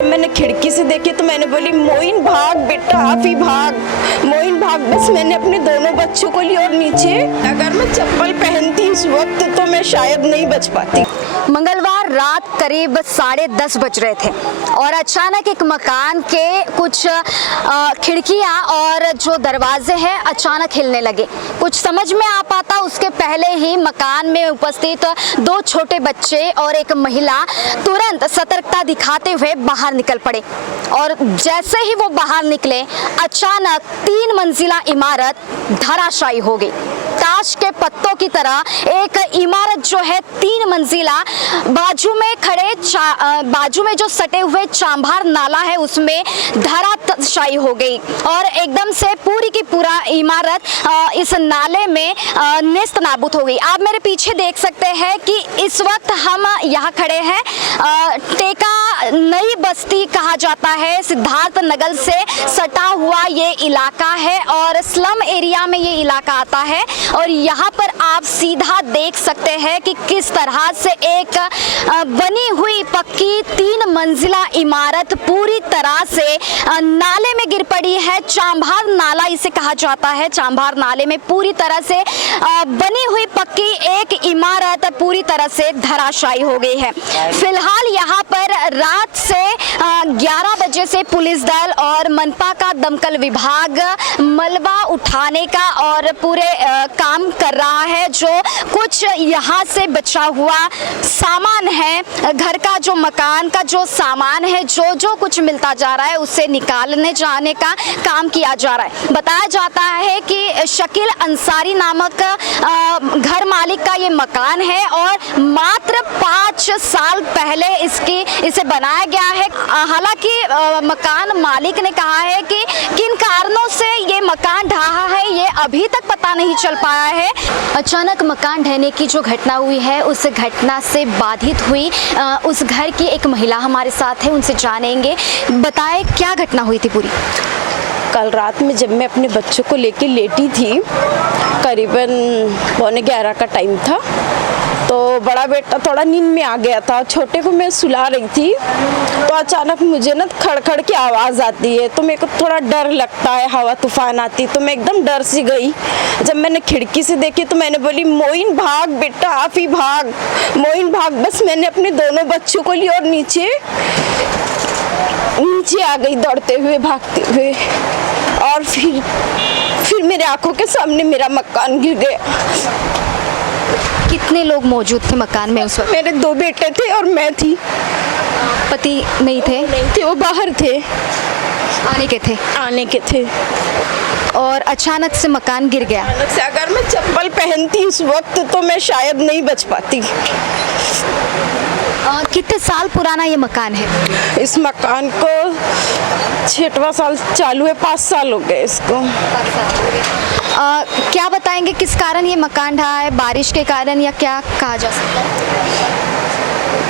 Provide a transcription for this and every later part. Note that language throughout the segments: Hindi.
मैंने खिड़की से देखी तो मैंने बोली मोइन भाग बेटा, आप ही भाग, मोइन भाग। बस मैंने अपने दोनों बच्चों को लिया और नीचे, अगर मैं चप्पल पहनती इस वक्त तो मैं शायद नहीं बच पाती। मंगलवार रात करीब 10:30 बज रहे थे और अचानक एक मकान के कुछ खिड़कियां और जो दरवाजे हैं अचानक हिलने लगे। कुछ समझ में आ पाता उसके पहले ही मकान में उपस्थित 2 छोटे बच्चे और एक महिला तुरंत सतर्कता दिखाते हुए बाहर निकल पड़े और जैसे ही वो बाहर निकले अचानक 3 मंजिला इमारत धराशायी हो गई। ताश के पत्तों की तरह एक इमारत जो है 3 मंजिला, बाजू में जो सटे हुए चांभार नाला है उसमें धराशायी हो गई और एकदम से पूरी की पूरा इमारत इस नाले में नेस्त नाबूद हो गई। आप मेरे पीछे देख सकते हैं कि इस वक्त हम यहाँ खड़े हैं। टेका नई बस्ती कहा जाता है, सिद्धार्थ नगर से सटा हुआ ये इलाका है और स्लम एरिया में ये इलाका आता है और यहाँ पर आप सीधा देख सकते हैं कि किस तरह से एक बनी हुई पक्की 3 मंजिला इमारत पूरी तरह से नाले में गिर पड़ी है। चांभार नाला इसे कहा जाता है। चांभार नाले में पूरी तरह से बनी हुई पक्की एक इमारत पूरी तरह से धराशायी हो गई है। फिलहाल यहाँ पर रात से 11 बजे से पुलिस दल और मनपा का दमकल विभाग मलबा उठाने का और पूरे काम कर रहा है। जो कुछ यहाँ से बचा हुआ सामान है, घर का जो मकान का जो सामान है, जो कुछ मिलता जा रहा है उससे निकालने जाने का काम किया जा रहा है। बताया जाता है कि शकील अंसारी नामक घर मालिक का ये मकान है और मात्र 5 साल पहले इसे बनाया गया है। हालांकि मकान मालिक ने कहा है कि किन कारणों से ये मकान ढहा है ये अभी तक पता नहीं चल पाया है। अचानक मकान ढहने की जो घटना हुई है उस घटना से बाधित हुई उस घर की एक महिला हमारे साथ है, उनसे जानेंगे। बताएं क्या घटना हुई थी पूरी। कल रात में जब मैं अपने बच्चों को लेके लेटी थी, करीबन 11:15 का टाइम था, तो बड़ा बेटा थोड़ा नींद में आ गया था, छोटे को मैं सुला रही थी तो अचानक मुझे ना खड़खड़ की आवाज़ आती है तो मेरे को थोड़ा डर लगता है, हवा तूफान आती तो मैं एकदम डर सी गई। जब मैंने खिड़की से देखी तो मैंने बोली मोइन भाग बेटा, आप ही भाग, मोइन भाग। बस मैंने अपने दोनों बच्चों को लिया और नीचे आ गई दौड़ते हुए, भागते हुए और फिर मेरे आंखों के सामने मेरा मकान गिर गया। कितने लोग मौजूद थे मकान में उस वक्त? मेरे 2 बेटे थे और मैं थी। पति नहीं थे? नहीं थे, वो बाहर थे, आने के थे और अचानक से मकान गिर गया। अचानक से अगर मैं चप्पल पहनती इस वक्त तो मैं शायद नहीं बच पाती। कितने साल पुराना ये मकान है? इस मकान को 6वां साल चालू है, 5 साल हो गए इसको। क्या बताएंगे किस कारण ये मकान ढहा है? बारिश के कारण या क्या कहा जा सकता है?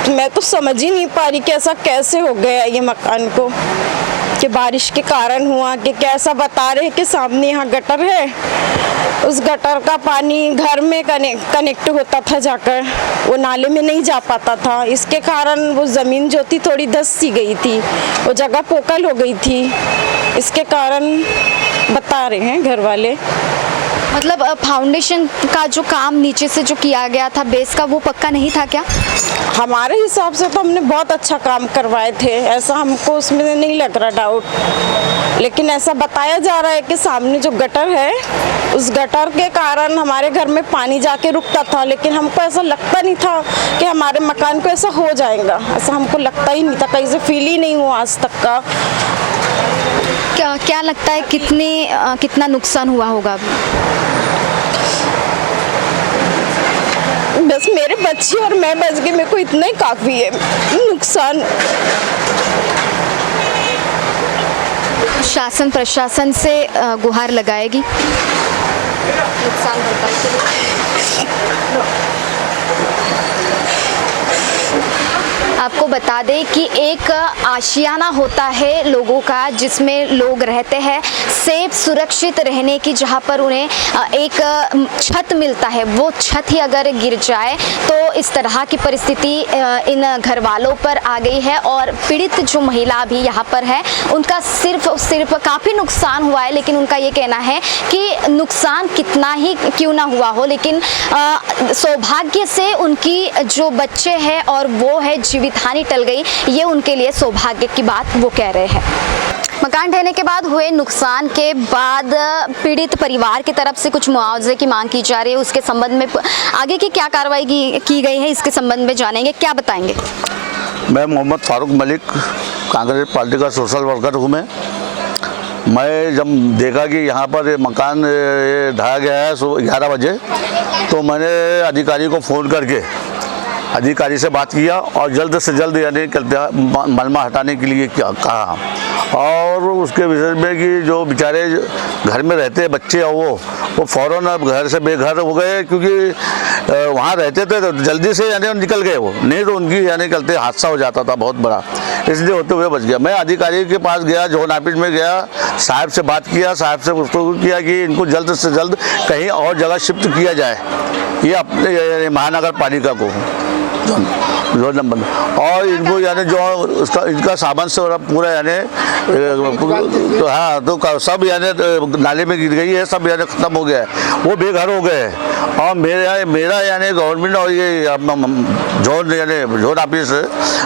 मैं तो समझ ही नहीं पा रही कि ऐसा कैसे हो गया ये मकान को, कि बारिश के कारण हुआ कि कैसा। बता रहे कि सामने यहाँ गटर है, उस गटर का पानी घर में कनेक्ट होता था जाकर, वो नाले में नहीं जा पाता था। इसके कारण वो ज़मीन जो थी थोड़ी धंस सी गई थी, वो जगह पोकल हो गई थी। इसके कारण बता रहे हैं घर वाले। मतलब फाउंडेशन का जो काम नीचे से जो किया गया था बेस का, वो पक्का नहीं था क्या? हमारे हिसाब से तो हमने बहुत अच्छा काम करवाए थे, ऐसा हमको उसमें नहीं लग रहा डाउट, लेकिन ऐसा बताया जा रहा है कि सामने जो गटर है उस गटर के कारण हमारे घर में पानी जाके रुकता था, लेकिन हमको ऐसा लगता नहीं था कि हमारे मकान को ऐसा हो जाएगा। ऐसा हमको लगता ही नहीं था, कहीं से फील ही नहीं हुआ आज तक का। क्या लगता है कितना नुकसान हुआ होगा? बस मेरे बच्चे और मैं बच गए, मेरे को इतना ही काफ़ी है नुकसान। शासन प्रशासन से गुहार लगाएगी नुकसान भरपाई के लिए? आप आपको बता दें कि एक आशियाना होता है लोगों का जिसमें लोग रहते हैं सेफ सुरक्षित रहने की, जहां पर उन्हें एक छत मिलता है, वो छत ही अगर गिर जाए तो इस तरह की परिस्थिति इन घर वालों पर आ गई है। और पीड़ित जो महिला भी यहाँ पर है उनका सिर्फ काफ़ी नुकसान हुआ है, लेकिन उनका ये कहना है कि नुकसान कितना ही क्यों ना हुआ हो, लेकिन सौभाग्य से उनकी जो बच्चे हैं और वो है जीवित हानि टल गई, ये उनके लिए सौभाग्य की बात वो कह रहे हैं। मकान ढहने के बाद हुए नुकसान के बाद पीड़ित परिवार की तरफ से कुछ मुआवजे की मांग की जा रही है। उसके संबंध में आगे की क्या कार्रवाई की गई है, इसके संबंध में जानेंगे। क्या बताएंगे? मैं मोहम्मद फारूक मलिक, कांग्रेस पार्टी का सोशल वर्कर हूँ। मैं जब देखा कि यहाँ पर मकान ढहा गया है 11 बजे, तो मैंने अधिकारी को फ़ोन करके अधिकारी से बात किया और जल्द से जल्द यानी मलबा हटाने के लिए कहा। और उसके विषय में कि जो बेचारे घर में रहते बच्चे हैं वो फ़ौरन अब घर से बेघर हो गए, क्योंकि वहाँ रहते थे तो जल्दी से यानी निकल गए वो, नहीं तो उनकी यानी निकलते हादसा हो जाता था बहुत बड़ा, इसलिए होते हुए बच गया। मैं अधिकारी के पास गया, जोन ऑफिस में गया, साहब से बात किया, साहब से उसको किया कि इनको जल्द से जल्द कहीं और जगह शिफ्ट किया जाए, ये अपने महानगर पालिका को जोन नंबर, और इनको यानी जो उसका इनका सामान से पूरा यानी तो हाँ तो सब यानी नाले में गिर गई है, सब यानी ख़त्म हो गया है, वो बेघर हो गए हैं। और मेरा यानी गवर्नमेंट और ये जोन ऑफिस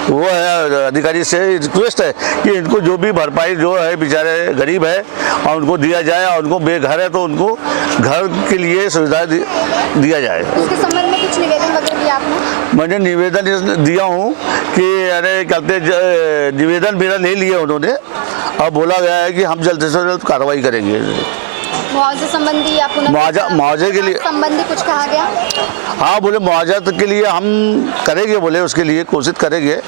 वो है अधिकारी से रिक्वेस्ट है कि इनको जो भी भरपाई जो है बेचारे गरीब है और उनको दिया जाए, और उनको बेघर है तो उनको घर के लिए सुविधा दिया जाए। इसके संबंध में कुछ निवेदन वगैरह दिया आपने? मैंने निवेदन दिया हूँ कि अरे कहते निवेदन मेरा ले लिया उन्होंने, और बोला गया है कि हम जल्द से जल्द कार्रवाई करेंगे। मुआवजे संबंधी आपको मुआवजे के लिए संबंधी कुछ कहा गया? हाँ, बोले मुआवजा के लिए हम करेंगे, बोले उसके लिए कोशिश करेंगे,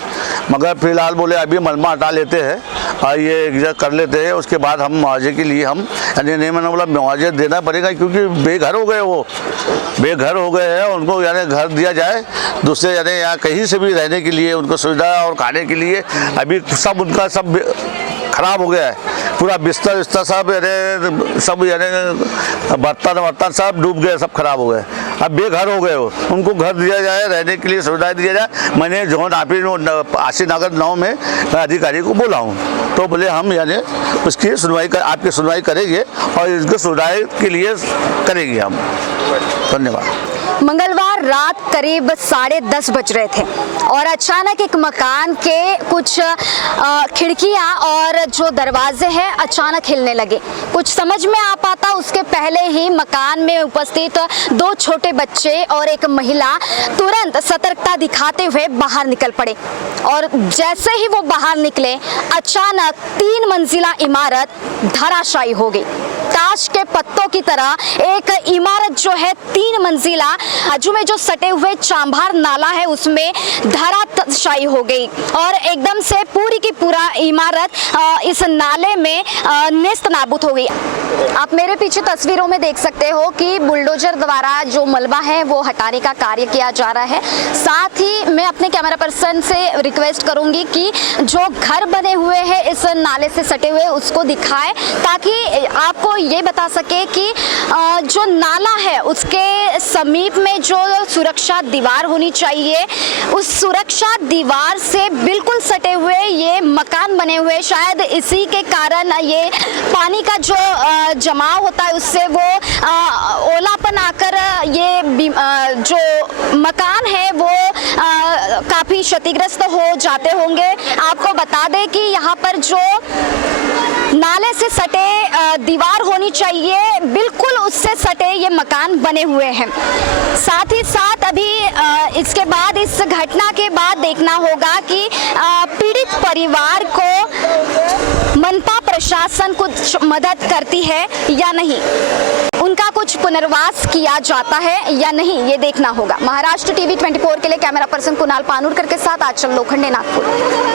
मगर फिलहाल बोले अभी मलबा हटा लेते हैं और ये कर लेते हैं, उसके बाद हम मुआवजे के लिए हम यानी नहीं, मैंने बोला मुआवजा देना पड़ेगा क्योंकि बेघर हो गए, वो बेघर हो गए हैं, उनको यानी घर दिया जाए दूसरे यानी यहाँ कहीं से भी रहने के लिए उनको सुविधा और खाने के लिए। अभी सब उनका सब खराब हो गया है, पूरा बिस्तर सब यानी बर्तन सब डूब गए, सब खराब हो गए, अब बेघर हो गए वो, उनको घर दिया जाए, रहने के लिए सुविधाएं दिया जाए। मैंने जोन ऑफिस आशी नगर 9 में अधिकारी को बोला हूँ, तो बोले हम यानी उसकी सुनवाई आपकी सुनवाई करेंगे और इसको सुविधाएं के लिए करेंगे हम। धन्यवाद। मंगलवार रात करीब 10:30 बज रहे थे और अचानक एक मकान के कुछ खिड़कियां और जो दरवाजे हैं अचानक हिलने लगे। कुछ समझ में आ पाता उसके पहले ही मकान में उपस्थित 2 छोटे बच्चे और एक महिला तुरंत सतर्कता दिखाते हुए बाहर निकल पड़े, और जैसे ही वो बाहर निकले अचानक 3 मंजिला इमारत धराशायी हो गई। ताश के पत्तों की तरह एक इमारत जो है 3 मंजिला बाजू में जो सटे हुए चांभार नाला है उसमें धराशायी हो गई, और एकदम से पूरी की पूरा इमारत इस नाले में नेस्त नाबूद हो गई। आप मेरे पीछे तस्वीरों में देख सकते हो कि बुलडोजर द्वारा जो मलबा है वो हटाने का कार्य किया जा रहा है। साथ ही मैं अपने कैमरा पर्सन से रिक्वेस्ट करूंगी कि जो घर बने हुए हैं इस नाले से सटे हुए उसको दिखाएं, ताकि आपको ये बता सके कि जो नाला है उसके समीप में जो सुरक्षा दीवार होनी चाहिए, उस सुरक्षा दीवार से बिल्कुल सटे हुए ये मकान बने हुए, शायद इसी के कारण ये पानी का जो जमाव होता है उससे वो ओलापन आकर ये जो मकान है वो काफ़ी क्षतिग्रस्त हो जाते होंगे। आपको बता दें कि यहाँ पर जो नाले से सटे दीवार होनी चाहिए बिल्कुल उससे सटे ये मकान बने हुए हैं। साथ ही साथ अभी इसके बाद इस घटना के बाद देखना होगा कि पीड़ित परिवार को मनपा प्रशासन कुछ मदद करती है या नहीं, उनका कुछ पुनर्वास किया जाता है या नहीं, ये देखना होगा। महाराष्ट्र टीवी 24 के लिए कैमरा पर्सन कुणाल पानुरकर के साथ आंचल लोखंडे, नागपुर।